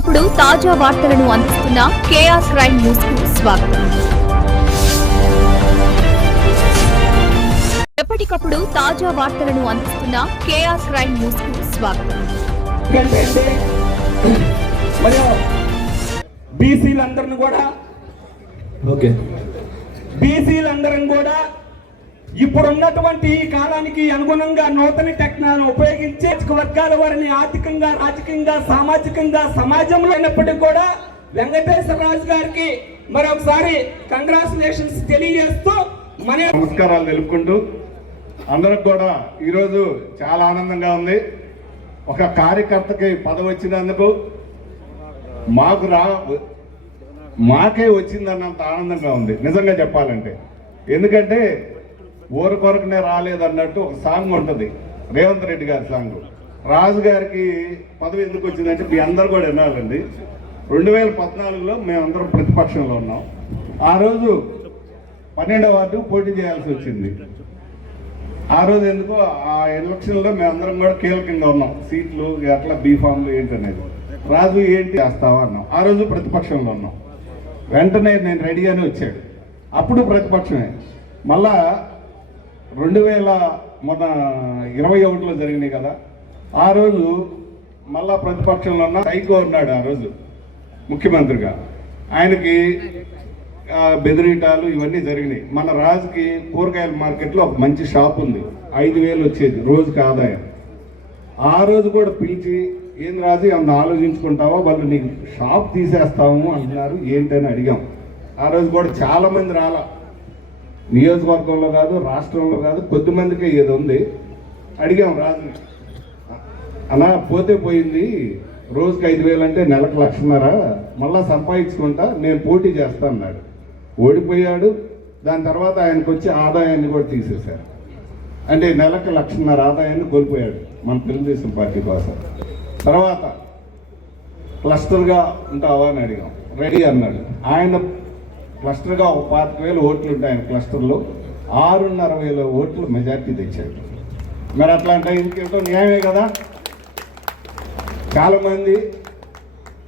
ఎప్పటికప్పుడు తాజా వార్తలను అందిస్తున్న కేఆర్ క్రైమ్ న్యూస్ కు స్వాగతం. ఎప్పటికప్పుడు తాజా వార్తలను అందిస్తున్న కేఆర్ క్రైమ్ న్యూస్ కు స్వాగతం. బీసీలందరిని కూడా ఇప్పుడున్నటువంటి ఈ కాలానికి అనుగుణంగా నూతన టెక్నాలజీ ఉపయోగించి వర్గాల వారిని ఆర్థికంగా, రాజకీయంగా, సామాజికంగా సమాజంలో అయినప్పటికీ కూడా వెంకటేశ్వరరాజు గారికి మరొకసారి కంగ్రాచులేషన్స్ తెలియజేస్తూ నమస్కారాలు తెలుపుకుంటూ అందరికి కూడా ఈరోజు చాలా ఆనందంగా ఉంది. ఒక కార్యకర్తకి పదవి వచ్చినందుకు మాకే వచ్చిందన్నంత ఆనందంగా ఉంది నిజంగా చెప్పాలంటే. ఎందుకంటే ఊరు కొరకునే రాలేదన్నట్టు ఒక సాంగ్ ఉంటుంది, రేవంత్ రెడ్డి గారి సాంగ్. రాజు గారికి పదవి ఎందుకు వచ్చిందంటే మీ అందరు కూడా వినాలండి. 2014లో మేమందరం ప్రతిపక్షంలో ఉన్నాం. ఆ రోజు 12వ వార్డు పోటీ చేయాల్సి వచ్చింది. ఆ రోజు ఎందుకో ఆ ఎలక్షన్లో మేమందరం కూడా కీలకంగా ఉన్నాం. సీట్లు ఎట్లా బీఫామ్లు ఏంటనేది. రాజు ఏంటి చేస్తావా అన్నాం. ఆ రోజు ప్రతిపక్షంలో ఉన్నాం. వెంటనే నేను రెడీగానే వచ్చాడు. అప్పుడు ప్రతిపక్షమే. మళ్ళా 2021లో జరిగినాయి కదా, ఆ రోజు మళ్ళా ప్రతిపక్షంలో ఉన్న సైకో ఉన్నాడు. ఆ రోజు ముఖ్యమంత్రిగా ఆయనకి బెదిరీటాలు ఇవన్నీ జరిగినాయి. మన రాజుకి కూరగాయల మార్కెట్లో ఒక మంచి షాప్ ఉంది, 5,000 వచ్చేది రోజుకి ఆదాయం. ఆ రోజు కూడా పిలిచి, ఏం రాజు ఏమన్నా ఆలోచించుకుంటావా, వాళ్ళు నీకు షాప్ తీసేస్తాము అంటున్నారు ఏంటని అడిగాం. ఆ రోజు కూడా చాలామంది రాలా, నియోజకవర్గంలో కాదు, రాష్ట్రంలో కాదు, కొద్దిమందికి ఏదో ఉంది. అడిగాం రాజుని, అలా పోతే పోయింది, రోజుకి 5,000 అంటే నెలకు 1,00,000 మళ్ళా సంపాదించుకుంటా నేను పోటీ చేస్తా అన్నాడు. ఓడిపోయాడు. దాని తర్వాత ఆయనకు వచ్చి ఆదాయాన్ని కూడా తీసేశారు. అంటే నెలకు 1,00,000 ఆదాయాన్ని కోల్పోయాడు మన తెలుగుదేశం పార్టీ కోసం. తర్వాత క్లస్టర్గా ఉంటావా అని అడిగాం. రెడీ అన్నాడు. ఆయన క్లస్టర్గా ఒక 25,000 ఓట్లు ఉంటాయి. ఆయన క్లస్టర్లో 6,500 ఓట్లు మెజార్టీ తెచ్చాడు. మరి అట్లా అంటే ఇంకేంటో న్యాయమే కదా. చాలామంది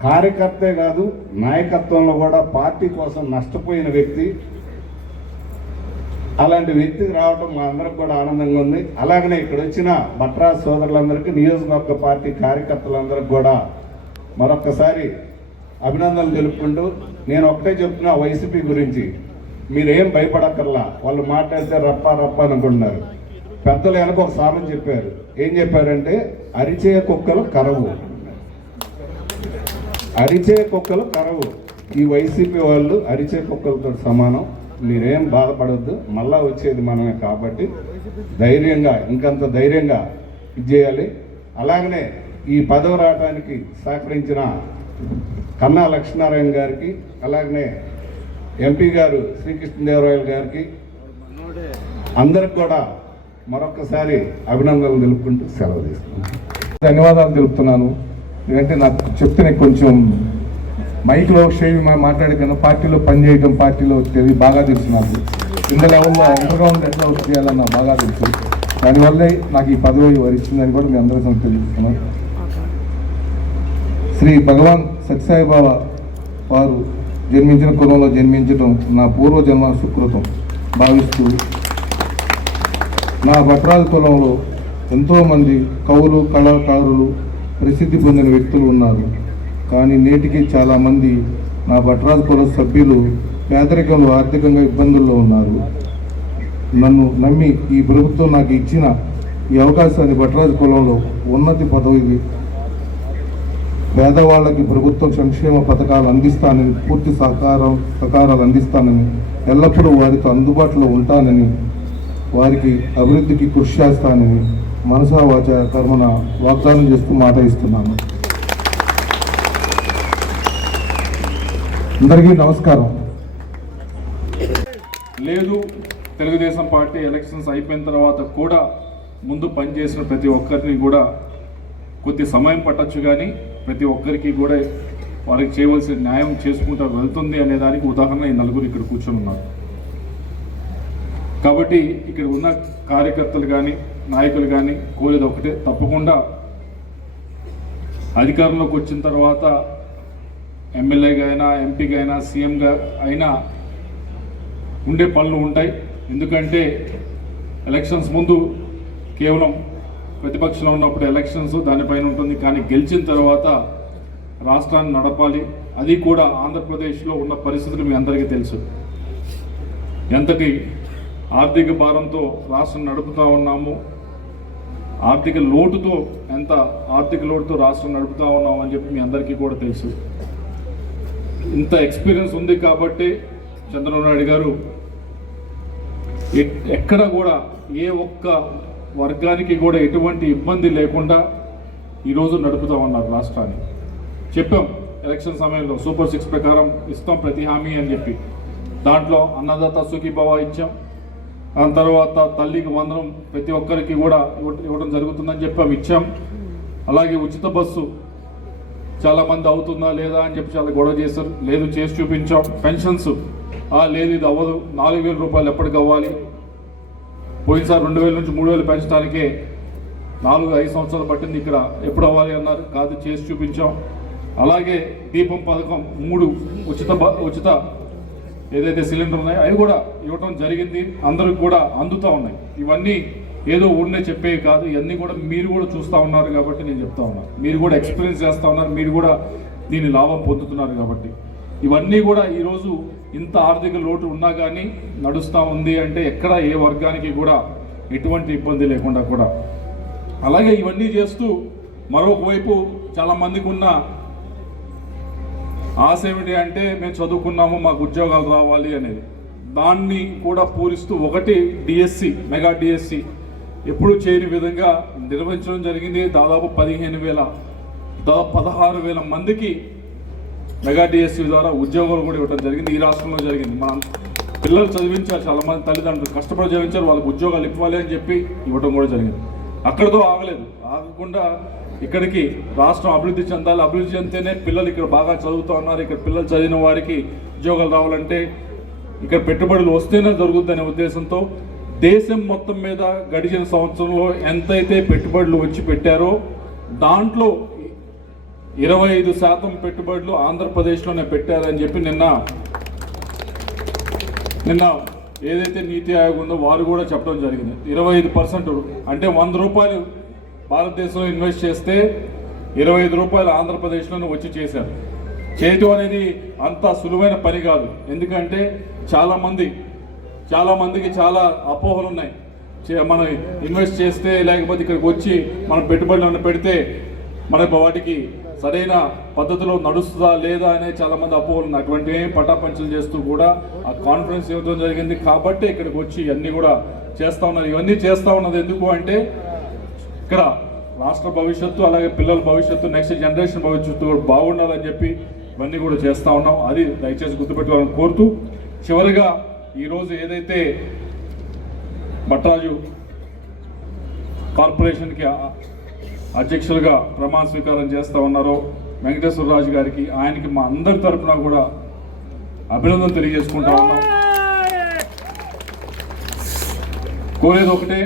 కార్యకర్తే కాదు, నాయకత్వంలో కూడా పార్టీ కోసం నష్టపోయిన వ్యక్తి. అలాంటి వ్యక్తికి రావడం మా అందరికి కూడా ఆనందంగా ఉంది. అలాగనే ఇక్కడ వచ్చిన భట్రాజ్ సోదరులందరికీ, నియోజకవర్గ పార్టీ కార్యకర్తలందరికీ కూడా మరొక్కసారి అభినందనలు తెలుపుకుంటూ, నేను ఒకటే చెప్తున్నా వైసీపీ గురించి, మీరేం భయపడక్కర్లా. వాళ్ళు మాట్లాడితే రప్ప అనుకుంటున్నారు. పెద్దలు వెనక ఒక సామెత చెప్పారు. ఏం చెప్పారంటే, అరిచే కుక్కలు కరవు, అరిచే కుక్కలు కరవు. ఈ వైసీపీ వాళ్ళు అరిచే కుక్కలతో సమానం. మీరేం బాధపడద్దు, మళ్ళా వచ్చేది మనమే కాబట్టి ధైర్యంగా, ఇంకంత ధైర్యంగా ఇది చేయాలి. అలాగనే ఈ పదవి రావడానికి సహకరించిన కన్నా లక్ష్మీనారాయణ గారికి, అలాగనే ఎంపీ గారు శ్రీకృష్ణదేవరాయలు గారికి, అందరికి కూడా మరొకసారి అభినందనలు తెలుపుకుంటూ సెలవు తీసుకున్నాను. ధన్యవాదాలు తెలుపుతున్నాను. ఎందుకంటే నాకు చెప్తే కొంచెం మైక్లో షేవి మాట్లాడేకన్నా పార్టీలో పనిచేయడం, పార్టీలో తెలివి బాగా తెలుసు. నాకు కింద లెవెల్లో అండర్గ్రౌండ్ ఎట్లా వర్క్ చేయాలని నాకు బాగా తెలుసు. దానివల్లే నాకు ఈ పదవి వరించిందని కూడా మీ అందరికీ తెలియజేస్తున్నాను. శ్రీ భగవాన్ సత్యసాయిబాబా వారు జన్మించిన కులంలో జన్మించడం నా పూర్వజన్మ సుకృతం భావిస్తూ, నా భట్రాజు కులంలో ఎంతోమంది కవులు, కళాకారులు, ప్రసిద్ధి పొందిన వ్యక్తులు ఉన్నారు. కానీ నేటికి చాలామంది నా భట్రాజు కుల సభ్యులు పేదరికంలో, ఆర్థికంగా ఇబ్బందుల్లో ఉన్నారు. నన్ను నమ్మి ఈ ప్రభుత్వం నాకు ఇచ్చిన ఈ అవకాశాన్ని భట్రాజు కులంలో ఉన్నతి పదవికి పేదవాళ్ళకి ప్రభుత్వం సంక్షేమ పథకాలు అందిస్తానని, పూర్తి సహకారాలు అందిస్తానని, ఎల్లప్పుడూ వారితో అందుబాటులో ఉంటానని, వారికి అభివృద్ధికి కృషి చేస్తానని మనసా వాచ కర్మన వాగ్దానం చేస్తూ మాట ఇస్తున్నాను. అందరికీ నమస్కారం. లేదు, తెలుగుదేశం పార్టీ ఎలక్షన్స్ అయిపోయిన తర్వాత కూడా ముందు పనిచేసిన ప్రతి ఒక్కరిని కూడా కొద్ది సమయం పట్టచ్చు, కానీ ప్రతి ఒక్కరికి కూడా వారికి చేయవలసిన న్యాయం చేసుకుంటూ వెళ్తుంది అనే దానికి ఉదాహరణ ఈ నలుగురు ఇక్కడ కూర్చొని ఉన్నారు. కాబట్టి ఇక్కడ ఉన్న కార్యకర్తలు కానీ, నాయకులు కానీ కోరేది ఒకటే, తప్పకుండా అధికారంలోకి వచ్చిన తర్వాత ఎమ్మెల్యేగా అయినా ఎంపీగా అయినా సీఎంగా అయినా ఉండే పనులు ఉంటాయి. ఎందుకంటే ఎలక్షన్స్ ముందు కేవలం ప్రతిపక్షంలో ఉన్నప్పుడు ఎలక్షన్స్ దానిపైన ఉంటుంది, కానీ గెలిచిన తర్వాత రాష్ట్రాన్ని నడపాలి. అది కూడా ఆంధ్రప్రదేశ్లో ఉన్న పరిస్థితులు మీ అందరికీ తెలుసు. ఎంతటి ఆర్థిక భారంతో రాష్ట్రం నడుపుతూ ఉన్నాము, ఆర్థిక లోటుతో రాష్ట్రం నడుపుతూ ఉన్నాము అని చెప్పి మీ అందరికీ కూడా తెలుసు. ఇంత ఎక్స్పీరియన్స్ ఉంది కాబట్టి చంద్రబాబు నాయుడు గారు ఎక్కడ కూడా ఏ ఒక్క వర్గానికి కూడా ఎటువంటి ఇబ్బంది లేకుండా ఈరోజు నడుపుతూ ఉన్నారు రాష్ట్రాన్ని. చెప్పాం ఎలక్షన్ సమయంలో సూపర్ 6 ప్రకారం ఇస్తాం ప్రతి హామీ అని చెప్పి. దాంట్లో అన్నదాత సుఖీభవ ఇచ్చాం. దాని తర్వాత తల్లికి వందనం ప్రతి ఒక్కరికి కూడా ఇవ్వడం జరుగుతుందని చెప్పాం, ఇచ్చాం. అలాగే ఉచిత బస్సు చాలామంది అవుతుందా లేదా అని చెప్పి చాలా గొడవ చేశారు, లేదు చేసి చూపించాం. పెన్షన్స్ లేదు ఇది అవ్వదు, 4,000 రూపాయలు ఎప్పటికి అవ్వాలి. పోయినసారి 2,000 నుంచి 3,000 పెంచడానికే 4-5 సంవత్సరాలు పట్టింది, ఇక్కడ ఎప్పుడు అవ్వాలి అన్నారు, కాదు చేసి చూపించాం. అలాగే దీపం పథకం 3 ఉచిత ఏదైతే సిలిండర్ ఉన్నాయో అవి కూడా ఇవ్వటం జరిగింది, అందరికి కూడా అందుతూ ఉన్నాయి. ఇవన్నీ ఏదో ఊరినే చెప్పేవి కాదు, ఇవన్నీ కూడా మీరు కూడా చూస్తూ ఉన్నారు కాబట్టి నేను చెప్తా ఉన్నాను. మీరు కూడా ఎక్స్పీరియన్స్ చేస్తూ ఉన్నారు, మీరు కూడా దీని లాభం పొందుతున్నారు కాబట్టి. ఇవన్నీ కూడా ఈరోజు ఇంత ఆర్థిక లోటు ఉన్నా కానీ నడుస్తూ ఉంది అంటే ఎక్కడ ఏ వర్గానికి కూడా ఎటువంటి ఇబ్బంది లేకుండా కూడా. అలాగే ఇవన్నీ చేస్తూ మరొక వైపు చాలామందికి ఉన్న ఆశ ఏమిటి అంటే మేము చదువుకున్నాము మాకు ఉద్యోగాలు రావాలి అనేది. దాన్ని కూడా పూరిస్తూ ఒకటి డిఎస్సి, మెగా డిఎస్సి ఎప్పుడు చేయని విధంగా నిర్వహించడం జరిగింది. దాదాపు 16,000 మందికి మెగా డిఎస్సి ద్వారా ఉద్యోగాలు కూడా ఇవ్వడం జరిగింది. ఈ రాష్ట్రంలో జరిగింది. మన పిల్లలు చదివించారు, చాలామంది తల్లిదండ్రులు కష్టపడి చదివించారు, వాళ్ళకి ఉద్యోగాలు ఇవ్వాలి అని చెప్పి ఇవ్వడం కూడా జరిగింది. అక్కడితో ఆగలేదు, ఆగకుండా ఇక్కడికి రాష్ట్రం అభివృద్ధి చెందాలి, అభివృద్ధి చెందితేనే పిల్లలు ఇక్కడ బాగా చదువుతూ ఉన్నారు, ఇక్కడ పిల్లలు చదివిన వారికి ఉద్యోగాలు రావాలంటే ఇక్కడ పెట్టుబడులు వస్తేనే జరుగుతుందనే ఉద్దేశంతో దేశం మొత్తం మీద గడిచిన సంవత్సరంలో ఎంతైతే పెట్టుబడులు వచ్చి పెట్టారో దాంట్లో 25% పెట్టుబడులు ఆంధ్రప్రదేశ్లోనే పెట్టారని చెప్పి నిన్న ఏదైతే నీతి ఆయోగ్ ఉందో వారు కూడా చెప్పడం జరిగింది. 25% అంటే 100 రూపాయలు భారతదేశంలో ఇన్వెస్ట్ చేస్తే 25 రూపాయలు ఆంధ్రప్రదేశ్లోనే వచ్చి చేశారు. చేయటం అనేది అంత సులువైన పని కాదు. ఎందుకంటే చాలామందికి చాలా అపోహలు ఉన్నాయి. మనం ఇన్వెస్ట్ చేస్తే లేకపోతే ఇక్కడికి వచ్చి మనం పెట్టుబడులను పెడితే మనకు వాటికి సరైన పద్ధతిలో నడుస్తుందా లేదా అనే చాలామంది అపోహలు ఉన్నాయి. అటువంటి పటాపంచలు చేస్తూ కూడా ఆ కాన్ఫరెన్స్ ఇవ్వడం జరిగింది కాబట్టి ఇక్కడికి వచ్చి అన్నీ కూడా చేస్తూ ఉన్నారు. ఇవన్నీ చేస్తూ ఉన్నది ఎందుకు అంటే ఇక్కడ రాష్ట్ర భవిష్యత్తు అలాగే పిల్లల భవిష్యత్తు నెక్స్ట్ జనరేషన్ భవిష్యత్తు కూడా బాగుండాలని చెప్పి ఇవన్నీ కూడా చేస్తూ ఉన్నాం. అది దయచేసి గుర్తుపెట్టుకోవాలని కోరుతూ చివరిగా ఈరోజు ఏదైతే భట్రాజు కార్పొరేషన్కి అధ్యక్షులుగా ప్రమాణ స్వీకారం చేస్తూ ఉన్నారో వెంకటేశ్వరరాజు గారికి ఆయనకి మా అందరి తరఫున కూడా అభినందన తెలియజేసుకుంటా ఉన్నాం. కోరేది ఒకటే,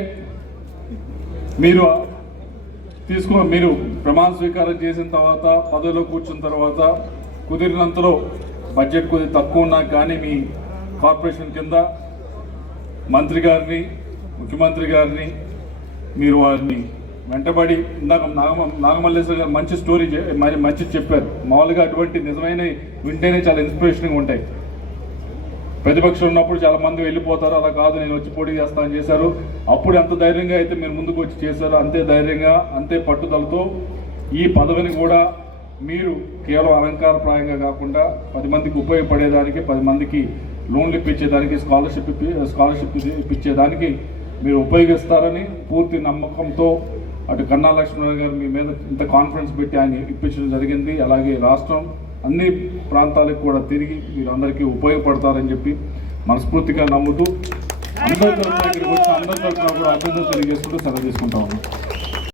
మీరు ప్రమాణ స్వీకారం చేసిన తర్వాత పదవిలో కూర్చున్న తర్వాత కుదిరినంతలో బడ్జెట్ కొద్దిగా తక్కువ ఉన్నా కానీ మీ కార్పొరేషన్ కింద మంత్రి గారిని ముఖ్యమంత్రి గారిని మీరు వారిని వెంటబడి ఇందాక నాగమల్లేశ్వర గారు మంచి స్టోరీ మంచి చెప్పారు. మామూలుగా అటువంటి నిజమైన వింటేనే చాలా ఇన్స్పిరేషన్గా ఉంటాయి. ప్రతిపక్షం ఉన్నప్పుడు చాలా మంది వెళ్ళిపోతారు, అలా కాదు నేను వచ్చి పోటీ చేస్తానని చేశారు. అప్పుడు ఎంత ధైర్యంగా అయితే మీరు ముందుకు వచ్చి చేశారో అంతే ధైర్యంగా అంతే పట్టుదలతో ఈ పదవిని కూడా మీరు కేవలం అలంకారప్రాయంగా కాకుండా 10 మందికి ఉపయోగపడేదానికి, 10 మందికి లోన్లు ఇప్పించేదానికి, స్కాలర్షిప్ ఇప్పించేదానికి మీరు ఉపయోగిస్తారని పూర్తి నమ్మకంతో అటు కన్నా లక్ష్మణరావు గారు మీ మీద ఇంత కాన్ఫిడెన్స్ పెట్టి ఆయన ఇప్పించడం జరిగింది. అలాగే రాష్ట్రం అన్ని ప్రాంతాలకు కూడా తిరిగి మీరు అందరికీ ఉపయోగపడతారని చెప్పి మనస్ఫూర్తిగా నమ్ముతూ అందరి తరఫున కూడా అభివృద్ధి తెలియజేసుకుంటూ సెలవు తీసుకుంటా ఉన్నాం.